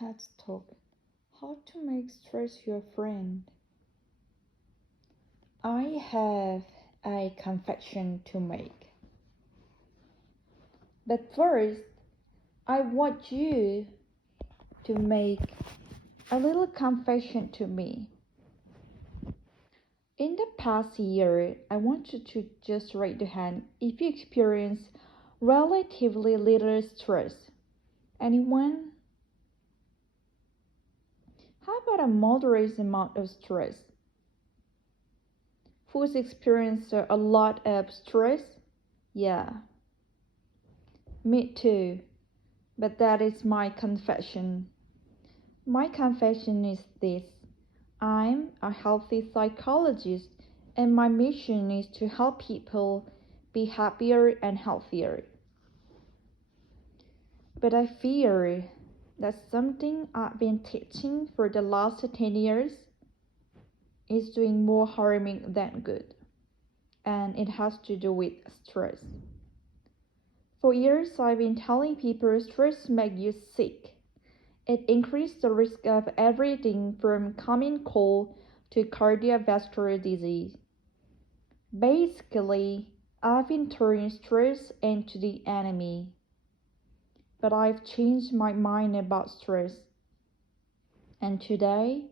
Let's talk how to make stress your friend. I have a confession to make. But first, I want you to make a little confession to me. In the past year, I want you to just raise your hand if you experience relatively little stress. Anyone? How about a moderate amount of stress? Who's experienced a lot of stress? Yeah, me too. But that is my confession. My confession is this: I'm a healthy psychologist, and my mission is to help people be happier and healthier. But I fear that something I've been teaching for the last 10 years is doing more harming than good, and it has to do with stress. For years, I've been telling people stress makes you sick. It increases the risk of everything from common cold to cardiovascular disease. Basically, I've been turning stress into the enemy. But I've changed my mind about stress. And today,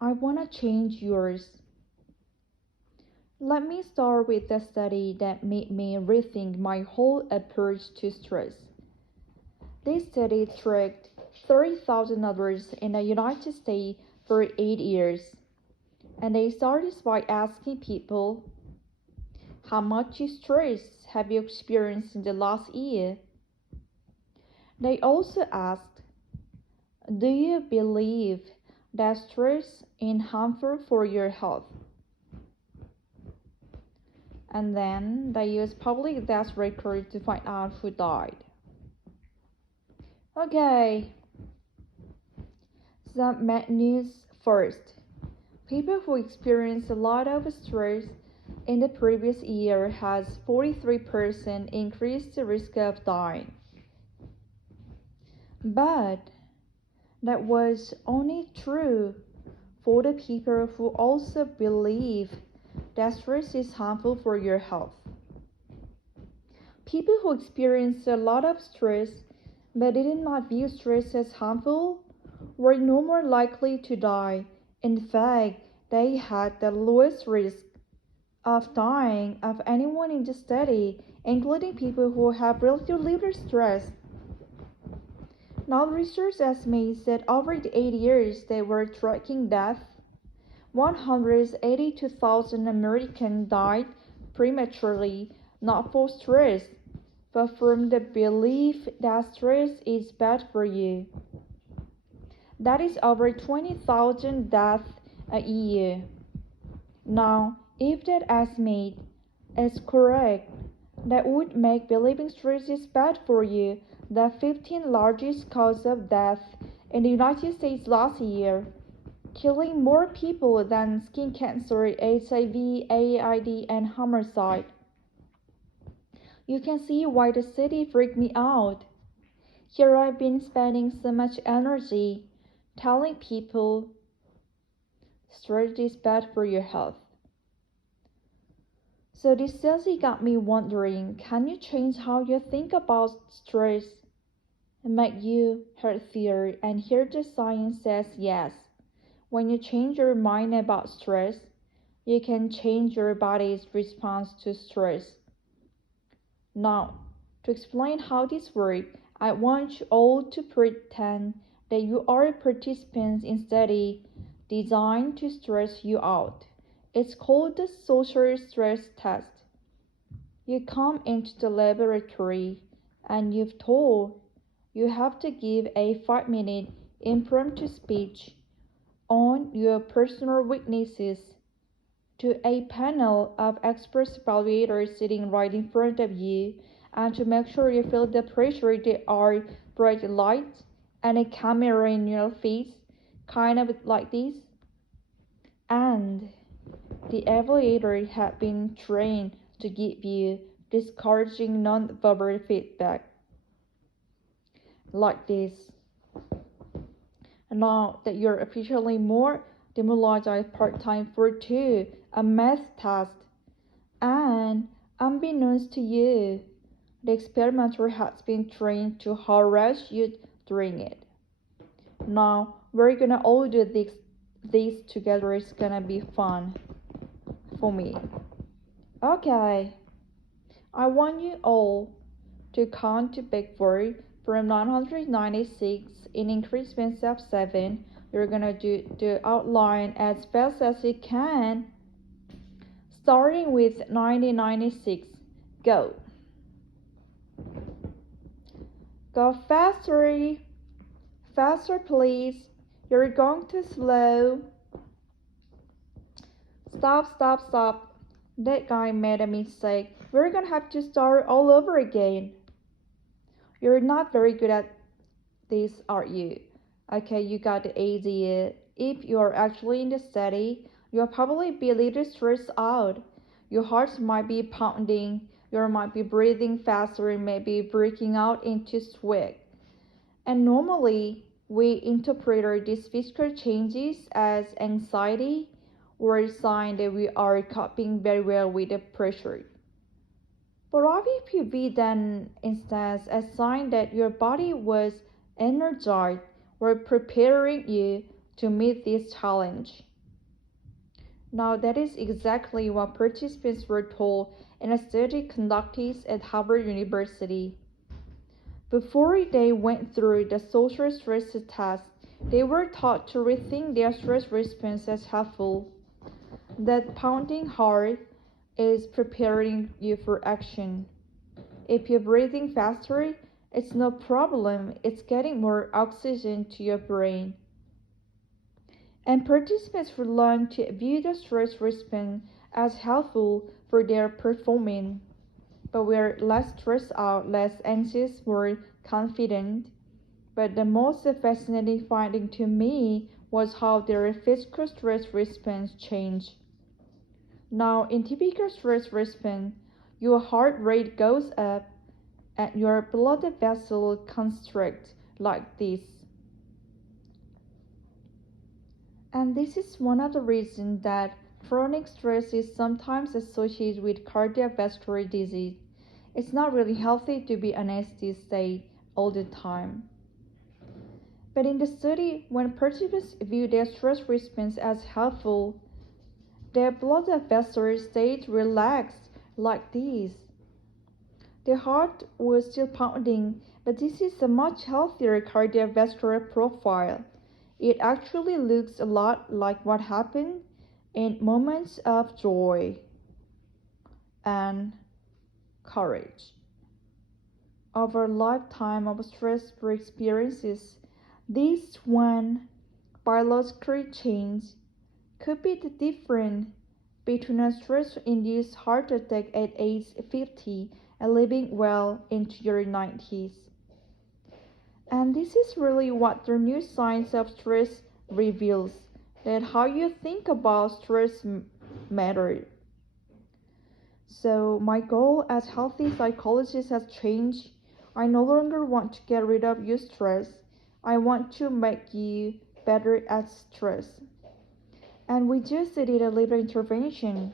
I want to change yours. Let me start with a study that made me rethink my whole approach to stress. This study tracked 30,000 others in the United States for 8 years. And they started by asking people, how much stress have you experienced in the last year? They also asked, do you believe that stress is harmful for your health? And then they used public death records to find out who died. Okay, some bad news first. People who experienced a lot of stress in the previous year has 43% increased the risk of dying. But that was only true for the people who also believe that stress is harmful for your health. People who experience a lot of stress but did not view stress as harmful were no more likely to die. In fact, they had the lowest risk of dying of anyone in the study, including people who have relatively little stress. Now, research estimates that over the 8 years they were tracking death, 182,000 Americans died prematurely, not for stress, but from the belief that stress is bad for you. That is over 20,000 deaths a year. Now, if that estimate is correct, that would make believing stress is bad for you the 15th largest cause of death in the United States last year, killing more people than skin cancer, HIV, AIDS, and homicide. You can see why the city freaked me out. Here I've been spending so much energy telling people stress is bad for your health. So this study got me wondering, can you change how you think about stress and make you healthier? And here the science says yes. When you change your mind about stress, you can change your body's response to stress. Now, to explain how this works, I want you all to pretend that you are participants in a study designed to stress you out. It's called the social stress test. You come into the laboratory and you're told you have to give a 5-minute impromptu speech on your personal weaknesses to a panel of expert evaluators sitting right in front of you, and to make sure you feel the pressure there are bright lights and a camera in your face, kind of like this. And the evaluator had been trained to give you discouraging non-verbal feedback like this. Now that you're officially more demoralized part-time for a math test, and unbeknownst to you, the experimenter has been trained to harass you during it. Now we're gonna all do this together. It's gonna be fun for me. Okay, I want you all to count to backward from 996 in increments of 7. You're gonna do the outline as fast as you can, starting with 1996. Go. Go faster. Faster, please. You're going too slow. Stop. That guy made a mistake. We're gonna have to start all over again. You're not very good at this, are you? Okay, you got the idea. If you're actually in the study, you'll probably be a little stressed out. Your heart might be pounding, you might be breathing faster, and maybe breaking out into sweat. And normally, we interpret these physical changes as anxiety or a sign that we are coping very well with the pressure. But what if you view then instead a sign that your body was energized or preparing you to meet this challenge? Now that is exactly what participants were told in a study conducted at Harvard University. Before they went through the social stress test, they were taught to rethink their stress response as helpful. That pounding heart is preparing you for action. If you're breathing faster, it's no problem, it's getting more oxygen to your brain. And participants will learn to view the stress response as helpful for their performance. But we're less stressed out, less anxious, more confident. But the most fascinating finding to me was how their physical stress response changed. Now, in typical stress response, your heart rate goes up and your blood vessel constrict like this. And this is one of the reasons that chronic stress is sometimes associated with cardiovascular disease. It's not really healthy to be in a state all the time. But in the study, when participants view their stress response as helpful, their blood vessels stayed relaxed like this. The heart was still pounding, but this is a much healthier cardiovascular profile. It actually looks a lot like what happened in moments of joy and courage. Over a lifetime of stressful experiences, this one biological change could be the difference between a stress-induced heart attack at age 50 and living well into your 90s. And this is really what the new science of stress reveals, that how you think about stress matters. So my goal as healthy psychologist has changed. I no longer want to get rid of your stress. I want to make you better at stress. And we just did a little intervention.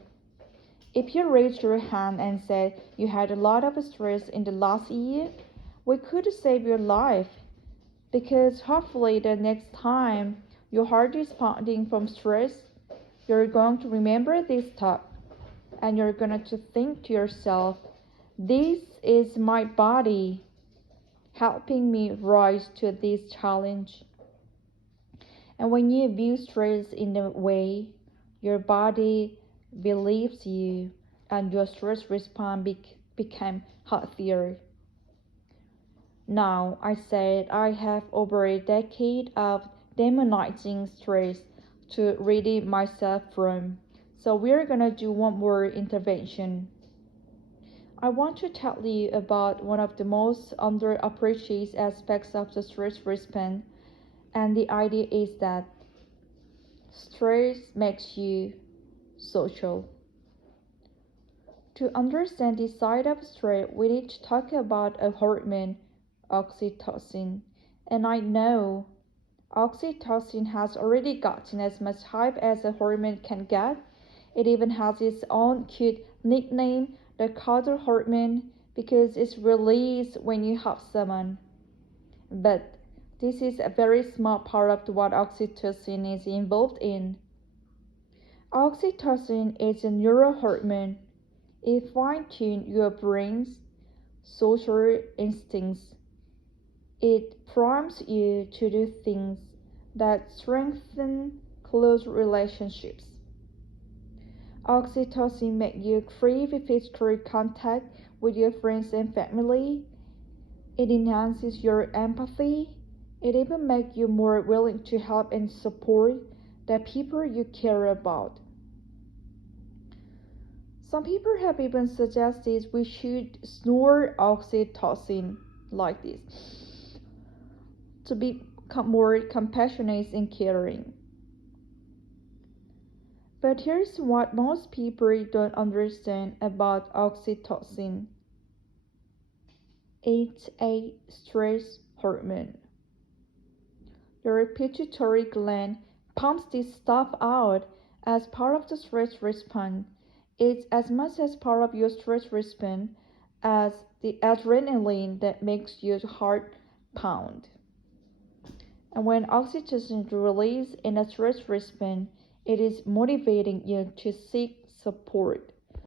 If you raised your hand and said you had a lot of stress in the last year, we could save your life. Because hopefully the next time your heart is pounding from stress, you're going to remember this thought. And you're going to think to yourself, this is my body helping me rise to this challenge. And when you view stress in a way, your body believes you and your stress response became healthier. Now, I said I have over a decade of demonizing stress to redeem myself from. So we're gonna do one more intervention. I want to tell you about one of the most underappreciated aspects of the stress response, and the idea is that stress makes you social. To understand this side of stress, we need to talk about a hormone, oxytocin. And I know Oxytocin has already gotten as much hype as a hormone can get. It even has its own cute nickname, the cuddle hormone, because it's released when you hug someone. But this is a very small part of what oxytocin is involved in. Oxytocin is a neurohormone. It fine-tunes your brain's social instincts. It primes you to do things that strengthen close relationships. Oxytocin makes you crave physical contact with your friends and family. It enhances your empathy. It even makes you more willing to help and support the people you care about. Some people have even suggested we should snore oxytocin like this to become more compassionate and caring. But here's what most people don't understand about oxytocin. It's a stress hormone. Your pituitary gland pumps this stuff out as part of the stress response. It's as much as part of your stress response as the adrenaline that makes your heart pound. And when oxytocin is released in a stress response, it is motivating you to seek support.